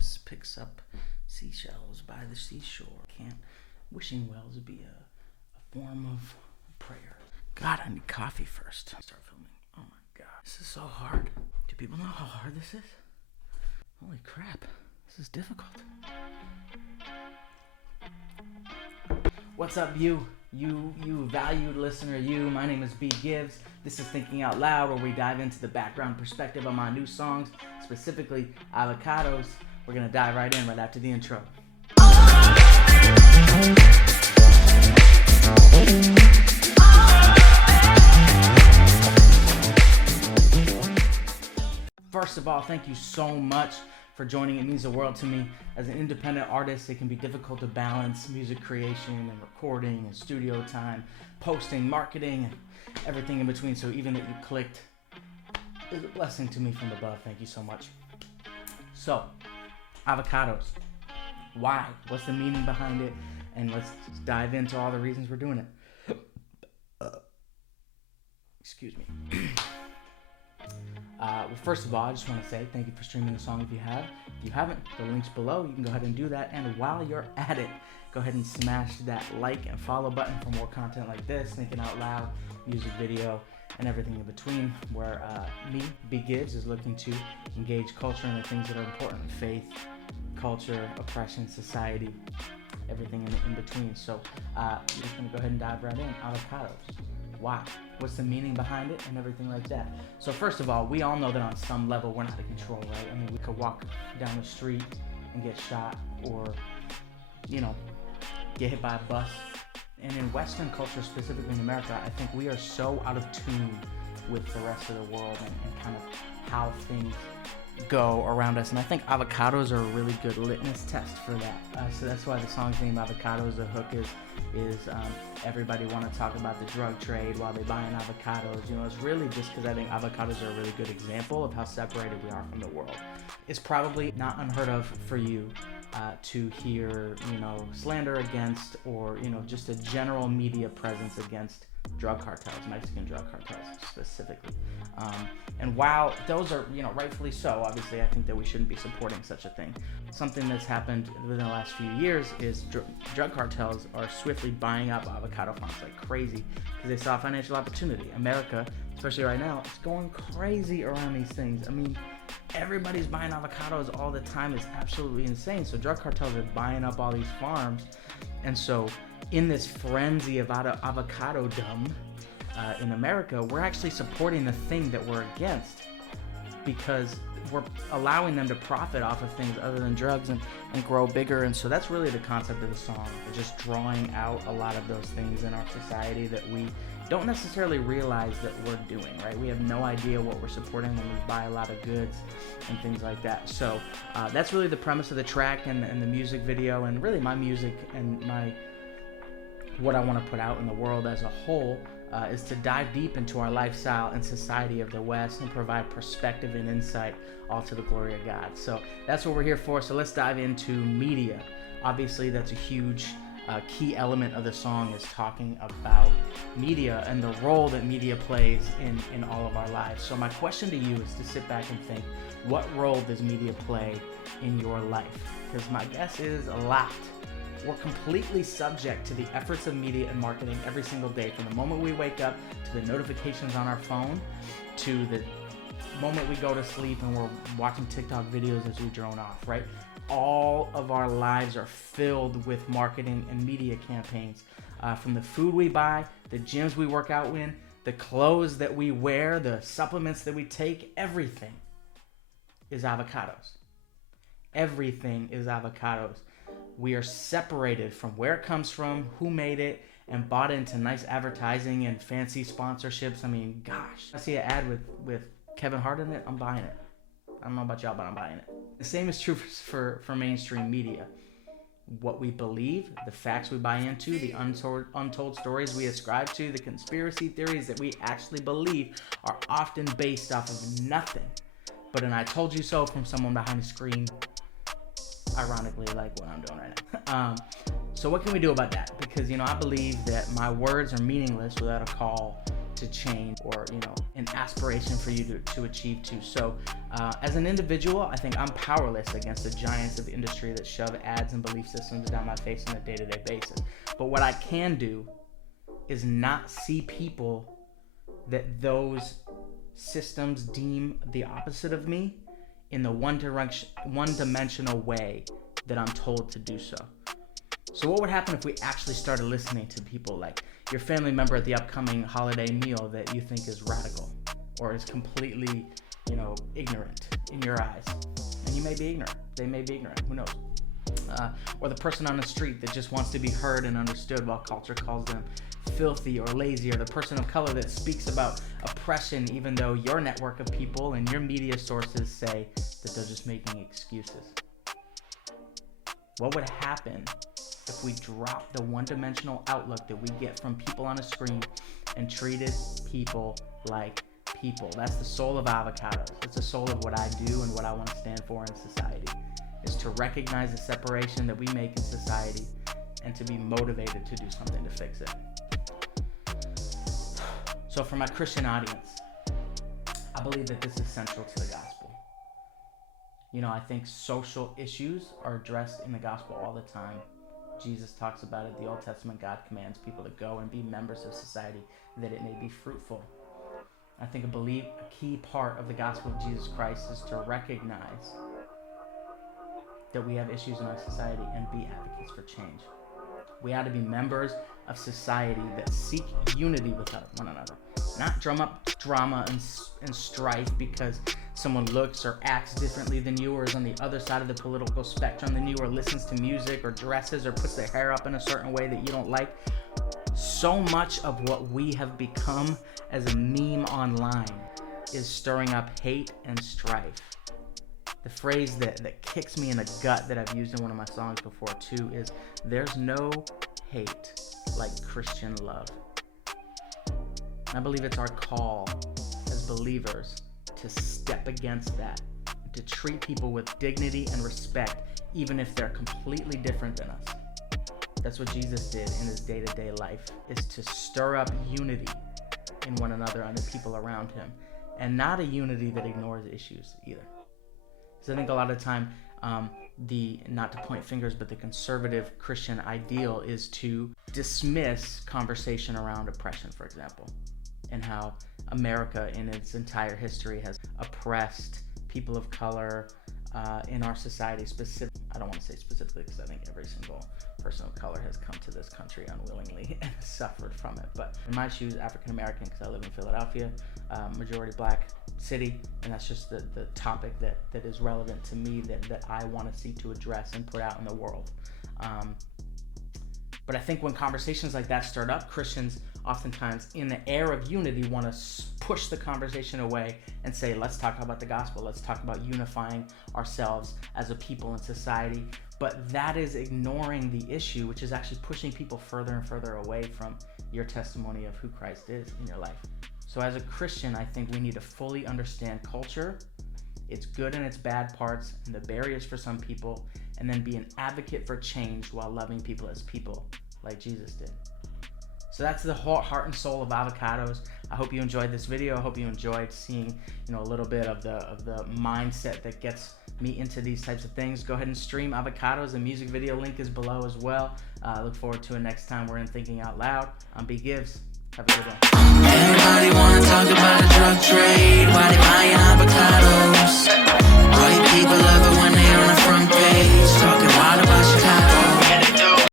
Bgives picks up seashells by the seashore. Can't wishing wells be a form of prayer? God, I need coffee first. Start filming. Oh my God, this is so hard. Do people know how hard this is? Holy crap, this is difficult. What's up, you valued listener, you? My name is Bgives. This is Thinking Out Loud, where we dive into the background perspective of my new songs, specifically Avocados. We're gonna dive right in right after the intro. First of all, thank you so much for joining. It means the world to me. As an independent artist, it can be difficult to balance music creation and recording and studio time, posting, marketing, and everything in between. So even that you clicked is a blessing to me from above. Thank you so much. So, Avocados. Why? What's the meaning behind it? And let's dive into all the reasons we're doing it. Excuse me. Well, first of all, I just want to say thank you for streaming the song if you have. If you haven't, the link's below. You can go ahead and do that. And while you're at it, go ahead and smash that like and follow button for more content like this, Thinking Out Loud, music video, and everything in between, where me, Bgives, is looking to engage culture and the things that are important: faith, culture, oppression, society, everything in between. So I'm just going to go ahead and dive right in. Avocados. Why? What's the meaning behind it and everything like that? So first of all, we all know that on some level we're not in control, right? I mean, we could walk down the street and get shot, or, get hit by a bus. And in Western culture, specifically in America, I think we are so out of tune with the rest of the world and kind of how things go around us. And I think avocados are a really good litmus test for that. So that's why the song's name Avocados. The hook is everybody want to talk about the drug trade while they buying avocados. It's really just because I think avocados are a really good example of how separated we are from the world. It's probably not unheard of for you to hear, slander against, or, just a general media presence against drug cartels, Mexican drug cartels specifically. And while those are, rightfully so, obviously I think that we shouldn't be supporting such a thing. Something that's happened within the last few years is drug cartels are swiftly buying up avocado farms like crazy because they saw financial opportunity. America, especially right now, is going crazy around these things. I mean, everybody's buying avocados all the time. It's absolutely insane. So drug cartels are buying up all these farms. And so in this frenzy of avocado-dom in America, we're actually supporting the thing that we're against, because we're allowing them to profit off of things other than drugs and grow bigger. And so that's really the concept of the song. It's just drawing out a lot of those things in our society that we don't necessarily realize that we're doing, right? We have no idea what we're supporting when we buy a lot of goods and things like that. So that's really the premise of the track and the music video, and really my music and what I want to put out in the world as a whole is to dive deep into our lifestyle and society of the West and provide perspective and insight, all to the glory of God. So that's what we're here for. So let's dive into media. Obviously, that's a huge key element of the song, is talking about media and the role that media plays in all of our lives. So my question to you is to sit back and think, what role does media play in your life? Because my guess is a lot. We're completely subject to the efforts of media and marketing every single day, from the moment we wake up to the notifications on our phone to the moment we go to sleep and we're watching TikTok videos as we drone off, right? All of our lives are filled with marketing and media campaigns. From the food we buy, the gyms we work out in, the clothes that we wear, the supplements that we take, everything is avocados. Everything is avocados. We are separated from where it comes from, who made it, and bought into nice advertising and fancy sponsorships. I mean, gosh. I see an ad with Kevin Hart in it, I'm buying it. I don't know about y'all, but I'm buying it. The same is true for mainstream media. What we believe, the facts we buy into, the untold stories we ascribe to, the conspiracy theories that we actually believe are often based off of nothing but an I told you so from someone behind the screen, ironically like what I'm doing right now. So what can we do about that? Because, I believe that my words are meaningless without a call to change, or an aspiration for you to achieve too. So as an individual, I think I'm powerless against the giants of the industry that shove ads and belief systems down my face on a day-to-day basis. But what I can do is not see people that those systems deem the opposite of me in the one-dimensional way that I'm told to do so. So what would happen if we actually started listening to people like your family member at the upcoming holiday meal that you think is radical or is completely, ignorant in your eyes? And you may be ignorant. They may be ignorant. Who knows? Or the person on the street that just wants to be heard and understood while culture calls them filthy or lazy, or the person of color that speaks about oppression even though your network of people and your media sources say that they're just making excuses. What would happen if we dropped the one-dimensional outlook that we get from people on a screen and treated people like people? That's the soul of Avocados. It's the soul of what I do and what I want to stand for in society, is to recognize the separation that we make in society and to be motivated to do something to fix it. So for my Christian audience, I believe that this is central to the gospel. I think social issues are addressed in the gospel all the time. Jesus talks about it. The Old Testament, God commands people to go and be members of society that it may be fruitful. I think a key part of the gospel of Jesus Christ is to recognize that we have issues in our society and be advocates for change. We ought to be members of society that seek unity with one another, not drum up drama and strife because someone looks or acts differently than you, or is on the other side of the political spectrum than you, or listens to music or dresses or puts their hair up in a certain way that you don't like. So much of what we have become as a meme online is stirring up hate and strife. The phrase that kicks me in the gut that I've used in one of my songs before too is, there's no hate like Christian love. And I believe it's our call as believers to step against that, to treat people with dignity and respect, even if they're completely different than us. That's what Jesus did in his day-to-day life, is to stir up unity in one another and the people around him, and not a unity that ignores issues either. Because I think a lot of time, not to point fingers, but the conservative Christian ideal is to dismiss conversation around oppression, for example, and how America in its entire history has oppressed people of color in our society. I don't want to say specifically, because I think every single person of color has come to this country unwillingly and suffered from it. But in my shoes, African American, because I live in Philadelphia, majority black city, and that's just the topic that is relevant to me, that I want to seek to address and put out in the world. But I think when conversations like that start up, Christians oftentimes in the air of unity want to push the conversation away and say, let's talk about the gospel. Let's talk about unifying ourselves as a people in society. But that is ignoring the issue, which is actually pushing people further and further away from your testimony of who Christ is in your life. So as a Christian, I think we need to fully understand culture, its good and its bad parts, and the barriers for some people, and then be an advocate for change while loving people as people, like Jesus did. So that's the heart and soul of Avocados. I hope you enjoyed this video. I hope you enjoyed seeing, a little bit of the mindset that gets me into these types of things. Go ahead and stream Avocados. The music video link is below as well. I look forward to it next time we're in Thinking Out Loud. I'm Bgives. Have a good one. Everybody wanna talk about a drug trade. Why they buying avocados? White people love it when they on the front page.